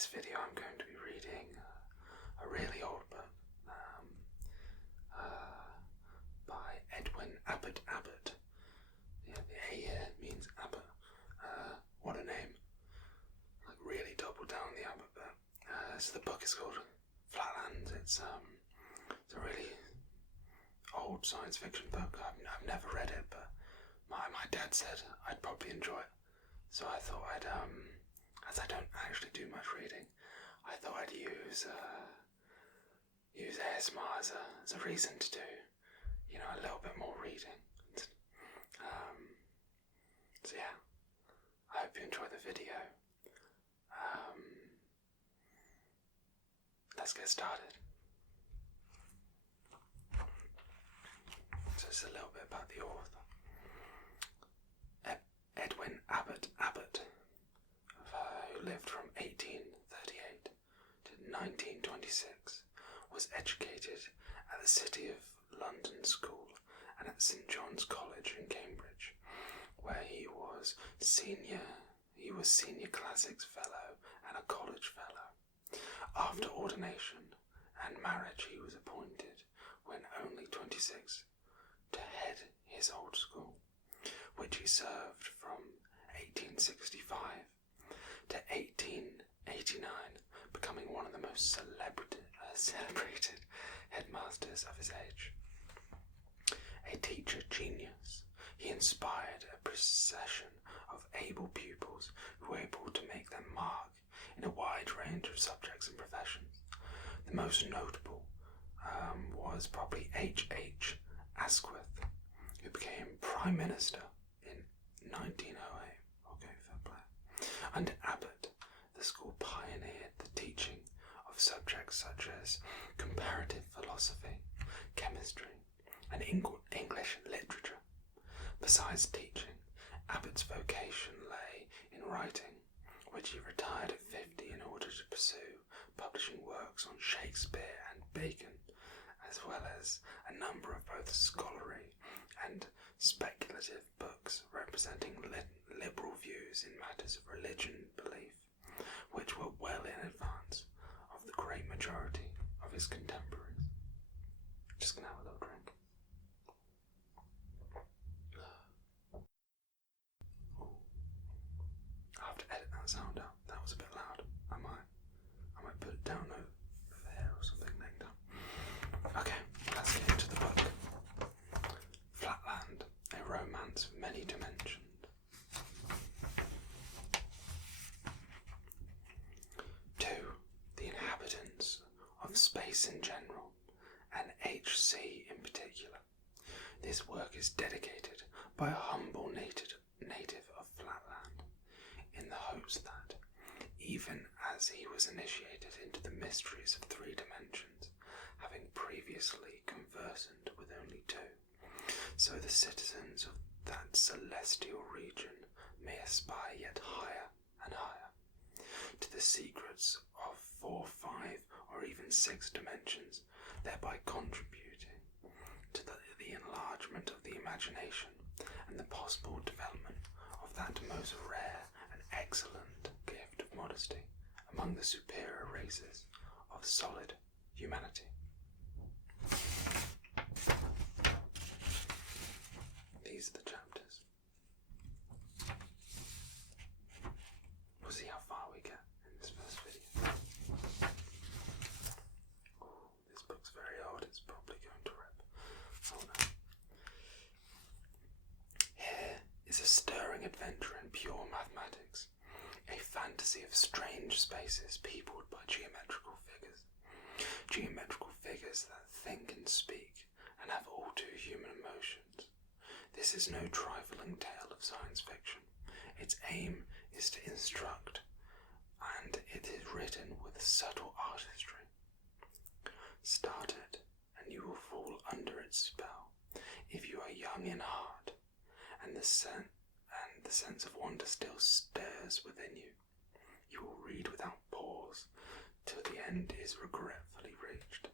this video I'm going to be reading a really old book by Edwin Abbot Abbott. Yeah, the A here means Abbott. What a name. Like really double down the Abbott bit. So the book is called Flatland. It's a really old science fiction book. I've never read it, but my dad said I'd probably enjoy it. So I thought I'd, as I don't actually do much reading, I thought I'd use ASMR as a reason to do, a little bit more reading. So yeah, I hope you enjoy the video. Let's get started. So it's a little bit about the author. Edwin Abbot Abbott, who lived from 1838 to 1926, was educated at the City of London School and at St John's College in Cambridge, where he was senior classics fellow and a college fellow. After ordination and marriage, he was appointed, when only 26, to head his old school, which he served from 1865 to 1889, becoming one of the most celebrated headmasters of his age. A teacher genius, he inspired a procession of able pupils who were able to make their mark in a wide range of subjects and professions. The most notable was probably H. Asquith, who became Prime Minister in 1908. Okay, fair play. Under Abbott, the school pioneered the teaching of subjects such as comparative philosophy, chemistry, and English literature. Besides teaching, Abbott's vocation lay in writing, which he retired at 50 in order to pursue publishing works on Shakespeare and Bacon, as well as a number of both scholarly and speculative books representing liberal views in matters of religion and belief, which were well in advance of the great majority of his contemporaries. Just gonna have a little drink. I have to edit that sound out. That was a bit loud. I might put it down over there or something like that. Okay, let's get into the book. Flatland, a romance of many dimensions. 2. The inhabitants of space in general, and HC in particular. This work is dedicated by a humble native of Flatland, in the hopes that, even as he was initiated into the mysteries of 3 dimensions, having previously conversant with only 2, so the citizens of that celestial region may aspire yet higher and higher to the secrets of 4, 5, or even 6 dimensions, thereby contributing to the enlargement of the imagination and the possible development of that most rare and excellent gift of modesty among the superior races of solid humanity. These are the chapters. We'll see how far we get in this first video. Ooh, this book's very old, it's probably going to rip. Oh no. Here is a stirring adventure in pure mathematics, a fantasy of strange spaces peopled by geometrical figures. Geometrical figures that think and speak and have all too human emotions. This is no trifling tale of science fiction. Its aim is to instruct, and it is written with subtle artistry. Start it, and you will fall under its spell, if you are young in heart, and the sense of wonder still stirs within you. You will read without pause, till the end is regretfully reached.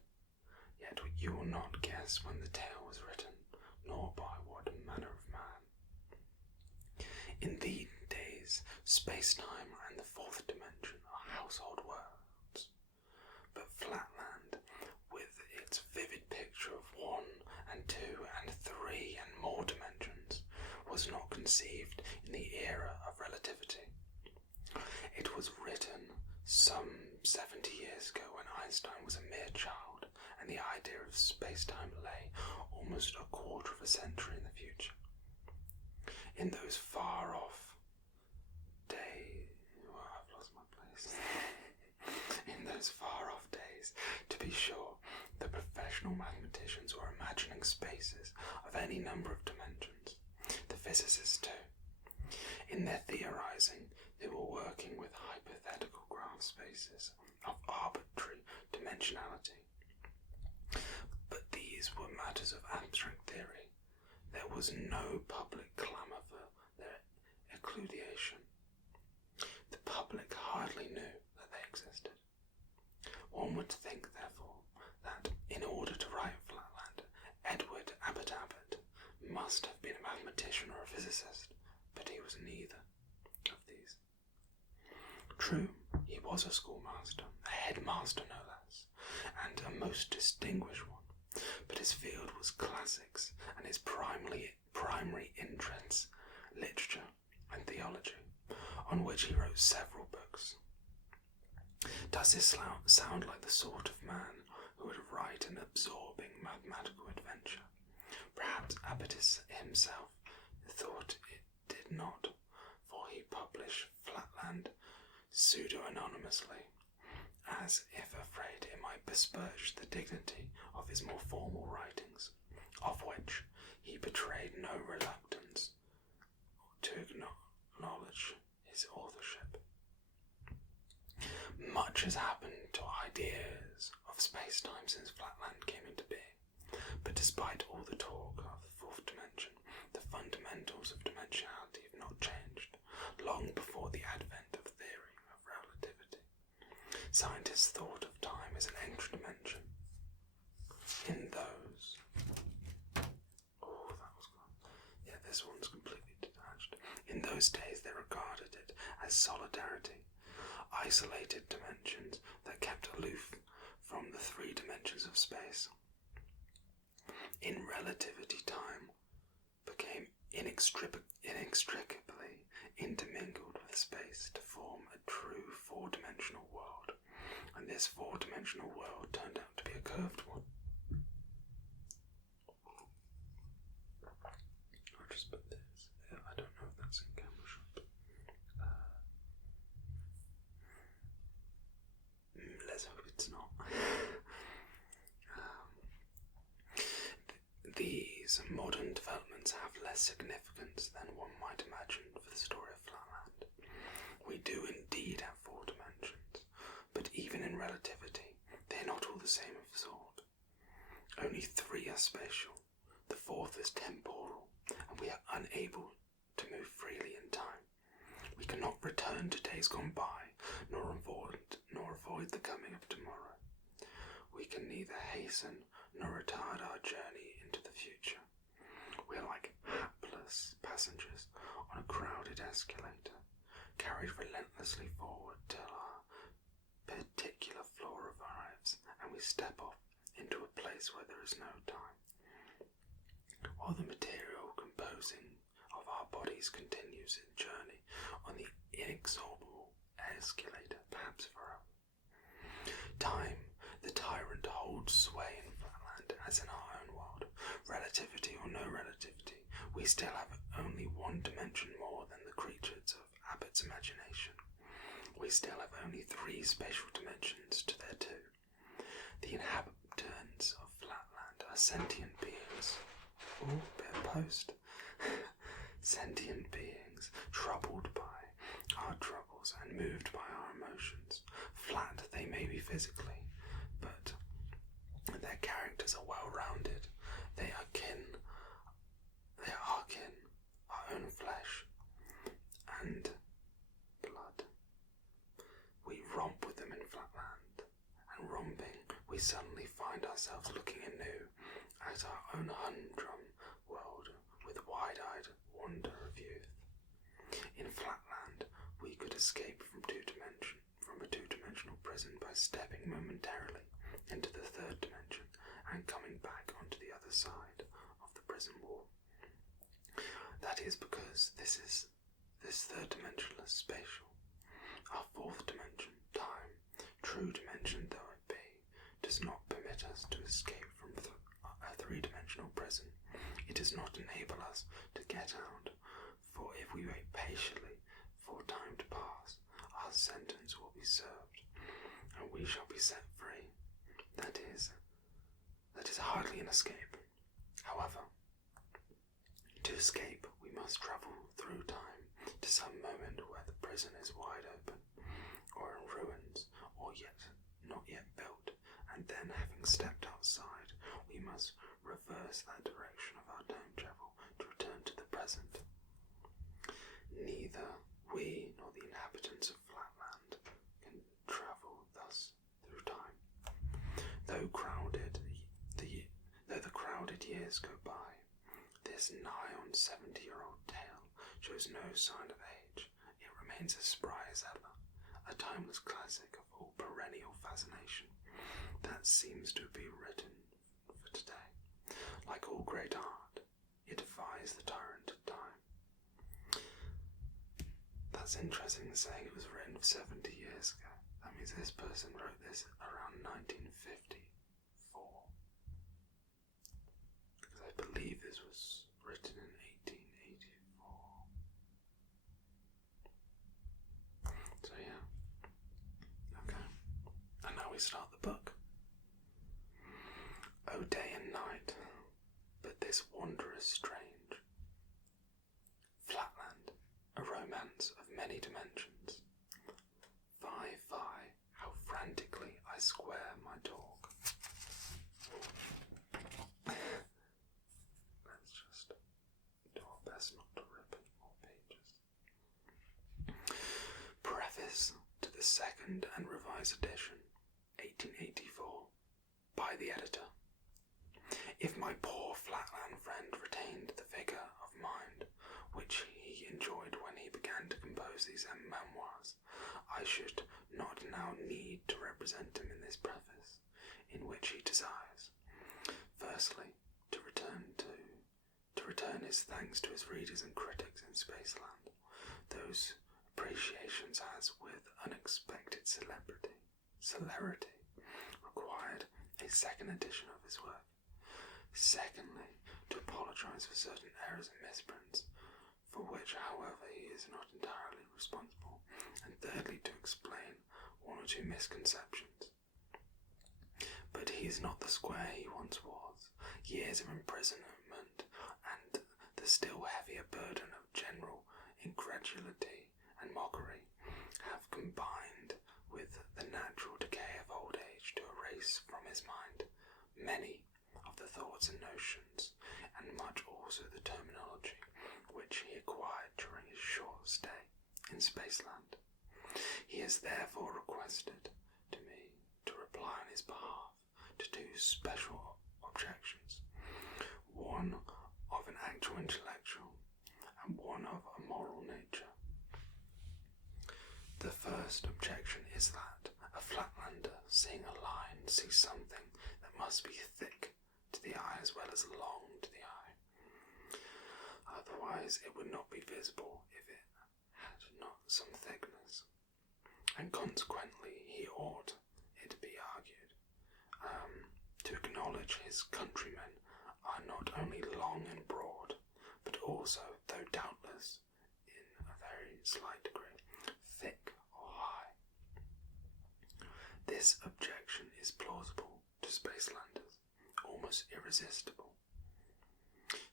Yet you will not guess when the tale was written, nor by what manner of man. In these days, space-time and the 4th dimension are household words. But Flatland, with its vivid picture of 1 and 2 and 3 and more dimensions, was not conceived in the era of relativity. It was written some 70 years ago when Einstein was a mere child, and the idea of space-time lay almost a quarter of a century in the future. In those far-off days... Well, I've lost my place. In those far-off days, to be sure, the professional mathematicians were imagining spaces of any number of dimensions. The physicists too. In their theorizing, they were working with hypothetical graph spaces of arbitrary dimensionality. But these were matters of abstract theory. There was no public clamour for their elucidation. The public hardly knew that they existed. One would think, therefore, that in order to write Flatland, Edwin Abbot Abbott must have been a mathematician or a physicist, but he was neither of these. True, he was a schoolmaster, a headmaster no less, and a most distinguished one, but his field was classics, and his primary interests literature and theology, on which he wrote several books. Does this sound like the sort of man who would write an absorbing mathematical adventure? Perhaps Abbott himself thought it did not, for he published Flatland pseudo-anonymously, as if afraid it might besmirch the dignity of his more formal writings, of which he betrayed no reluctance to acknowledge his authorship. Much has happened to ideas of space-time since Flatland came into being, but despite all the talk of the fourth dimension, the fundamentals of dimensionality have not changed, long before the advent of theory of relativity. Scientists thought of time as an entry dimension. In those... Oh, that was gone. Yeah, this one's completely detached. In those days they regarded it as solidarity, isolated dimensions that kept aloof from the 3 dimensions of space. In relativity, time became inextricably intermingled with space to form a true 4-dimensional world, and this 4-dimensional world turned out to be a curved one. I'll just put this. I don't know if that's in camera shot. Let's hope it's not. These modern developments have less significance than one might imagine for the story of Flatland. We do indeed have 4 dimensions, but even in relativity, they are not all the same of sort. Only 3 are spatial, the 4th is temporal, and we are unable to move freely in time. We cannot return to days gone by, nor avoid the coming of tomorrow. We can neither hasten nor retard our journey into the future. We are like hapless passengers on a crowded escalator, carried relentlessly forward till our particular floor arrives, and we step off into a place where there is no time. While the material composing of our bodies continues its journey on the inexorable escalator, perhaps forever. Time, the tyrant, holds sway in Flatland as in our own world. Relativity or no relativity, we still have only 1 dimension more than the creatures of Abbott's imagination. We still have only 3 spatial dimensions to their 2. The inhabitants of Flatland are sentient beings. Ooh, bit of post. Sentient beings, troubled by our troubles and moved by our emotions. Flat they may be physically, but their characters are well-rounded. They are our kin, our own flesh and blood. We romp with them in Flatland, and romping, we suddenly find ourselves looking anew at our own humdrum world with wide-eyed wonder of youth. In Flatland, we could escape from a two-dimensional prison by stepping momentarily into the third dimension and coming back onto the other side of the prison wall. That is because this third dimension is spatial. Our fourth dimension, time, true dimension though it be, does not permit us to escape from a three-dimensional prison. It does not enable us to get out, for if we wait patiently for time to pass, our sentence will be served, and we shall be set free. That is hardly an escape. However, to escape, we must travel through time to some moment where the prison is wide open, or in ruins, or not yet built, and then, having stepped outside, we must reverse that direction of our time travel to return to the present. Neither we nor the inhabitants of Flatland can travel thus through time. Though the crowded years go by, this nigh on 70-year-old tale shows no sign of age. It remains as spry as ever, a timeless classic of all perennial fascination that seems to be written for today. Like all great art, it defies the tyrant of time. That's interesting, saying it was written 70 years ago. That means this person wrote this around 1954. Because I believe this was written in 1884. So yeah. Okay. And now we start the book. O day and night, but this wanderer is strange. Flatland, a romance of many dimensions. Fie, how frantically I square my talk. Let's just do our best not to rip any more pages. Preface to the second and revised edition, 1884, by the editor. If my poor Flatland friend retained the vigour of mind which he enjoyed when he began to compose these memoirs, I should not now need to represent him in this preface, in which he desires, firstly, to return his thanks to his readers and critics in Spaceland, those appreciations as, with unexpected celerity, required a second edition of his work. Secondly, to apologise for certain errors and misprints, for which, however, he is not entirely responsible, and thirdly, to explain one or two misconceptions. But he is not the square he once was. Years of imprisonment and the still heavier burden of general incredulity and mockery have combined with the natural decay of old age to erase from his mind many of the thoughts and notions, and much also the terminology which he acquired during his short stay in Spaceland. He has therefore requested to me to reply on his behalf to two special objections, one of an actual intellectual and one of a moral nature. The first objection is that a Flatlander, seeing a line, sees something that must be thick to the eye as well as long to the eye. Otherwise it would not be visible if it had not some thickness, and consequently he ought, it be argued, to acknowledge his countrymen are not only long and broad, but also, though doubtless in a very slight degree, thick or high. This objection is plausible to Spacelanders, almost irresistible,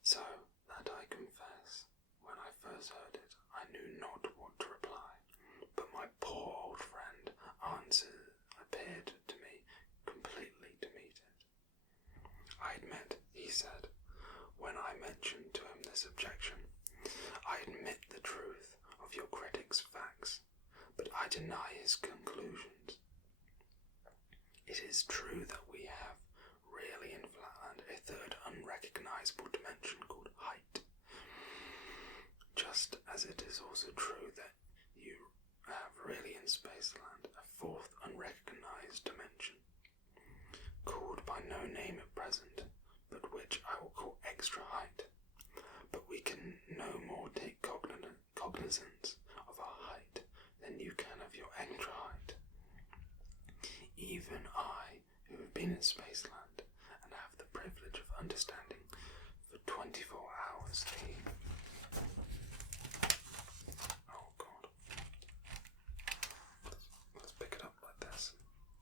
so that I confess, when I first heard it, I knew not what to reply, but my poor old friend answer appeared to me completely to meet it. I admit, he said, when I mentioned to him this objection, I admit the truth of your critic's facts, but I deny his conclusions. It is true that we have really in Flatland a third unrecognisable dimension called height, just as it is also true that you have really in Spaceland a fourth unrecognized dimension, called by no name at present, but which I will call extra height. But we can no more take cognizance of our height than you can of your extra height. Even I, who have been in Spaceland and have the privilege of understanding for 24 hours oh God. Let's pick it up like this.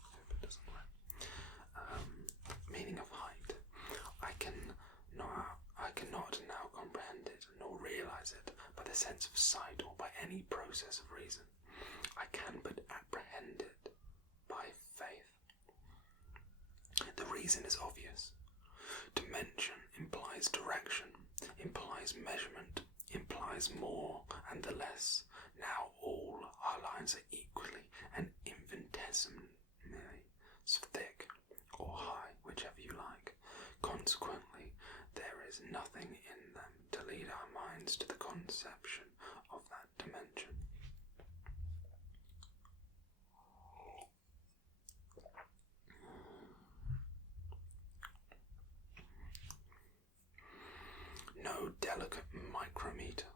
Hope it doesn't work. Meaning of height. I cannot now comprehend it nor realize it by the sense of sight or by any process of reason. I can but apprehend it by faith. The reason is obvious. Dimension implies direction, implies measurement, implies more and the less. Now all our lines are equally and infinitesimally thick or high, whichever you like. Consequently, there is nothing in them to lead our minds to the conception of that dimension. No delicate micrometer,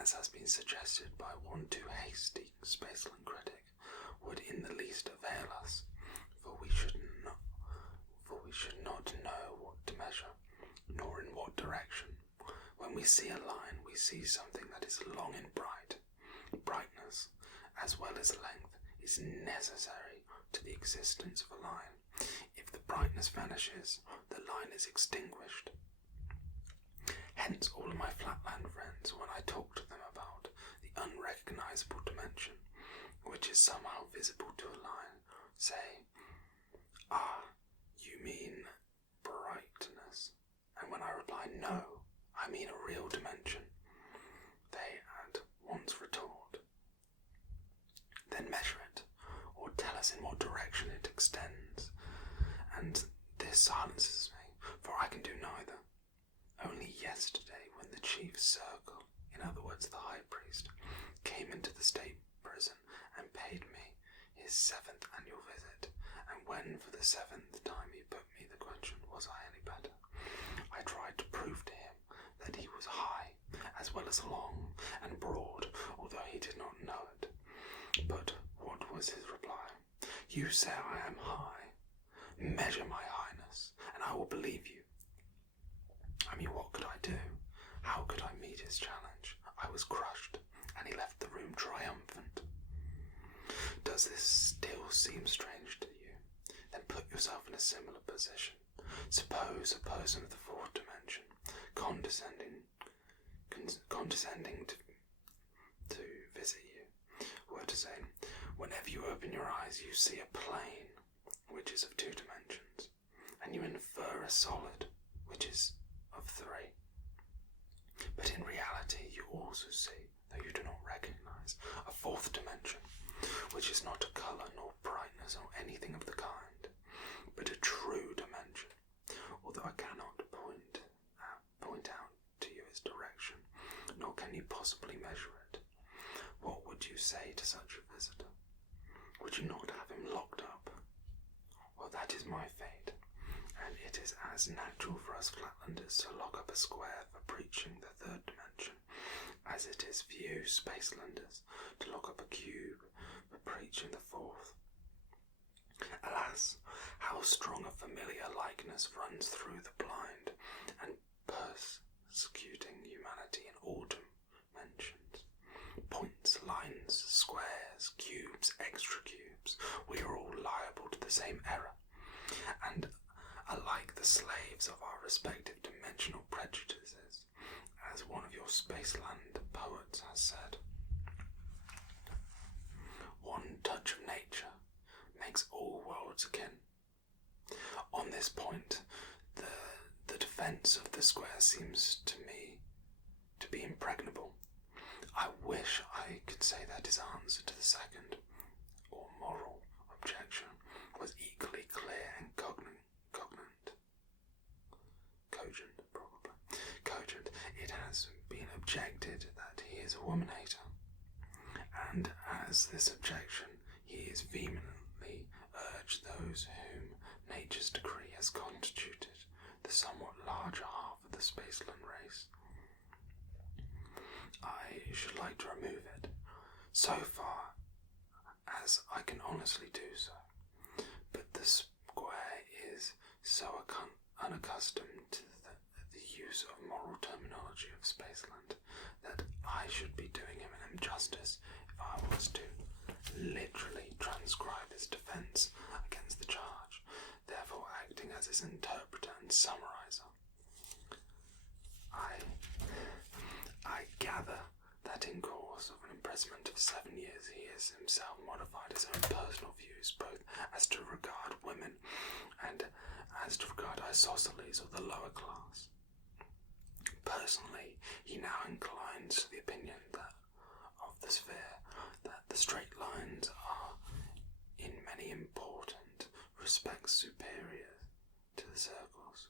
as has been suggested by one too hasty Spaceland critic, would in the least avail us, for we should not know what to measure, nor in what direction. When we see a line, we see something that is long and bright. Brightness, as well as length, is necessary to the existence of a line. If the brightness vanishes, the line is extinguished. Hence all of my Flatland friends, when I talk to them about the unrecognizable dimension, which is somehow visible to a line, say, "Ah, you mean brightness?" And when I reply, "No, I mean a real dimension," they at once retort, "Then measure it, or tell us in what direction it extends." And this silences me, for I can do neither. Only yesterday, when the chief circle, in other words the high priest, came into the state prison and paid me his 7th annual visit, and when for the 7th time he put me the question, was I any better, I tried to prove to him that he was high, as well as long and broad, although he did not know it. But what was his reply? "You say I am high. Measure my highness, and I will believe you." I mean, what could I do? How could I meet his challenge? I was crushed, and he left the room triumphant. Does this still seem strange to you? Then put yourself in a similar position. Suppose a person of the fourth dimension, condescending to visit you, were to say, "Whenever you open your eyes, you see a plane, which is of 2 dimensions, and you infer a solid, which is of 3. But in reality you also see, though you do not recognize, a 4th dimension, which is not a colour nor brightness or anything of the kind, but a true dimension, although I cannot point out to you its direction, nor can you possibly measure it. What would you say to such a visitor? Would you not have him locked up? Well, that is my fate. And it is as natural for us Flatlanders to lock up a square for preaching the 3rd dimension as it is for you Spacelanders to lock up a cube for preaching the 4th. Alas, how strong a familiar likeness runs through the blind and persecuting humanity in all dimensions. Points, lines, squares, cubes, extra cubes, we are all liable to the same error, and alike the slaves of our respective dimensional prejudices, as one of your Spaceland poets has said. One touch of nature makes all worlds akin. On this point, the defence of the square seems to me to be impregnable. I wish I could say that his answer to the second, or moral, objection was equally clear and cogent. It has been objected that he is a woman-hater, and as this objection he is vehemently urged those whom nature's decree has constituted the somewhat larger half of the Spaceland race. I should like to remove it, so far as I can honestly do so, but the square is so unaccustomed to the use of moral terminology of Spaceland that I should be doing him an injustice if I was to literally transcribe his defence against the charge, therefore acting as his interpreter and summariser. I gather that in course of an imprisonment of 7 years he has himself modified his own personal views, both as to regard women and as to regard isosceles of the lower class. Personally, he now inclines to the opinion that of the sphere that the straight lines are in many important respects superior to the circles.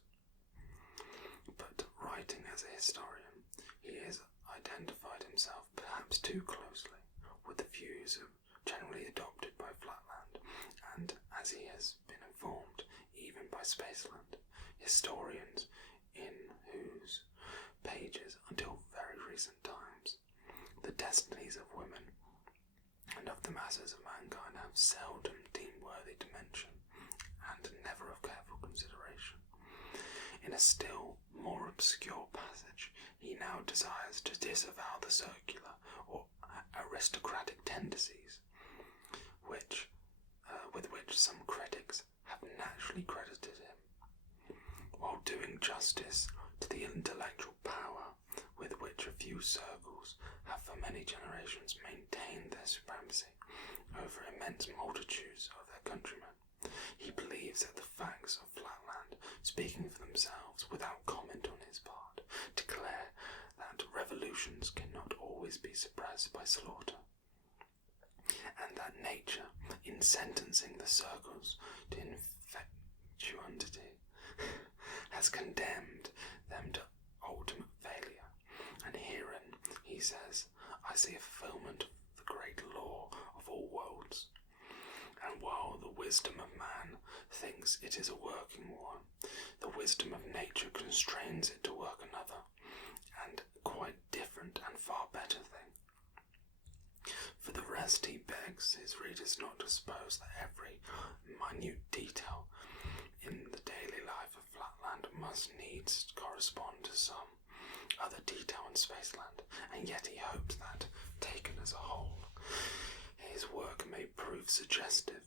But writing as a historian, he has identified himself perhaps too closely with the views generally adopted by Flatland, and as he has been informed, even by Spaceland, historians in whose pages, until very recent times, the destinies of women and of the masses of mankind have seldom deemed worthy to mention, and never of careful consideration. In a still more obscure passage, he now desires to disavow the circular or aristocratic tendencies with which some critics have naturally credited him, while doing justice to the intellectual power with which a few circles have for many generations maintained their supremacy over immense multitudes of their countrymen. He believes that the facts of Flatland, speaking for themselves without comment on his part, declare that revolutions cannot always be suppressed by slaughter, and that nature, in sentencing the circles to infecundity, has condemned them to ultimate failure. And herein, he says, I see a fulfillment of the great law of all worlds. And while the wisdom of man thinks it is a working one, the wisdom of nature constrains it to work another, and quite different and far better thing. For the rest, he begs his readers not to suppose that every minute detail in the daily life of Flatland must needs correspond to some other detail in Spaceland, and yet he hopes that, taken as a whole, his work may prove suggestive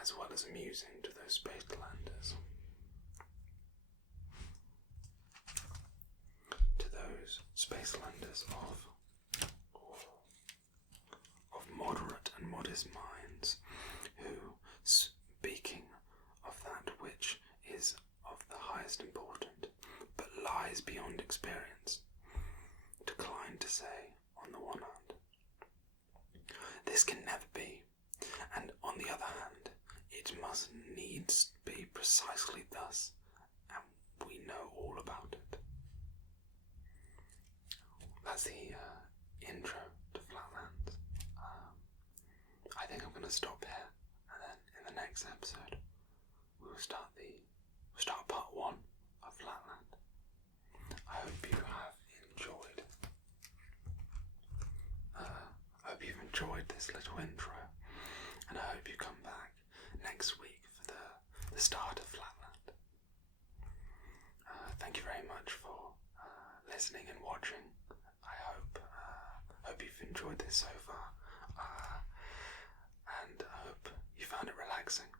as well as amusing to those Spacelanders. To those Spacelanders of moderate and modest minds, who, speaking of that which is of the highest importance, but lies beyond experience, decline to say, on the one hand, this can never be, and on the other hand, it must needs be precisely thus, and we know all about it. That's the intro to Flatland. I think I'm going to stop here, and then in the next episode, we'll start part 1 of Flatland. I hope you have enjoyed. This little intro, and I hope you come back next week for the start of Flatland. Thank you very much for listening and watching. I hope you've enjoyed this so far, and I hope you found it relaxing.